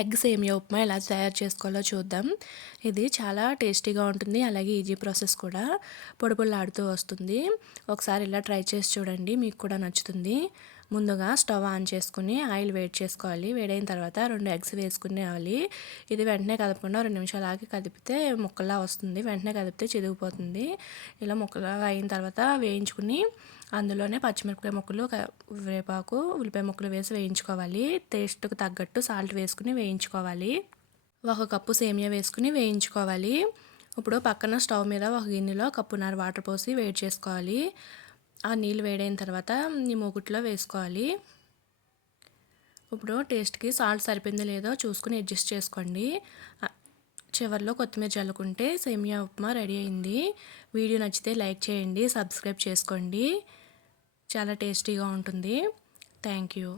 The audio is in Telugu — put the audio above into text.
ఎగ్ సేమియా ఉప్మా ఎలా తయారు చేసుకోవాలో చూద్దాం. ఇది చాలా టేస్టీగా ఉంటుంది. అలాగే ఈజీ ప్రాసెస్ కూడా. పొడి పొడిలాడుతూ వస్తుంది. ఒకసారి ఇలా ట్రై చేసి చూడండి, మీకు కూడా నచ్చుతుంది. ముందుగా స్టవ్ ఆన్ చేసుకుని ఆయిల్ వేడి చేసుకోవాలి. వేడైన తర్వాత 2 ఎగ్స్ వేసుకునేవాలి. ఇది వెంటనే కదపకుండా 2 నిమిషాలు ఆగి కదిపితే ముక్కలా వస్తుంది. వెంటనే కదిపితే చిదిగిపోతుంది. ఇలా ముక్కలా అయిన తర్వాత వేయించుకుని అందులోనే పచ్చిమిరపకాయ ముక్కలు, వేపాకు, ఉల్లిపాయ ముక్కలు వేసి వేయించుకోవాలి. టేస్ట్కి తగ్గట్టు సాల్ట్ వేసుకుని వేయించుకోవాలి. 1 కప్పు సేమియా వేసుకుని వేయించుకోవాలి. ఇప్పుడు పక్కన స్టవ్ మీద ఒక గిన్నెలో కప్పున్నర వాటర్ పోసి వేడి చేసుకోవాలి. ఆ నీళ్ళు వేడైన తర్వాత ఈ మూకుట్లో వేసుకోవాలి. ఇప్పుడు టేస్ట్కి సాల్ట్ సరిపోయిందో లేదో చూసుకుని అడ్జస్ట్ చేసుకోండి. చివరిలో కొత్తిమీర చల్లుకుంటే సేమియా ఉప్మా రెడీ అయింది. వీడియో నచ్చితే లైక్ చేయండి, సబ్స్క్రైబ్ చేసుకోండి. చాలా టేస్టీగా ఉంటుంది. Thank you.